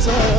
time.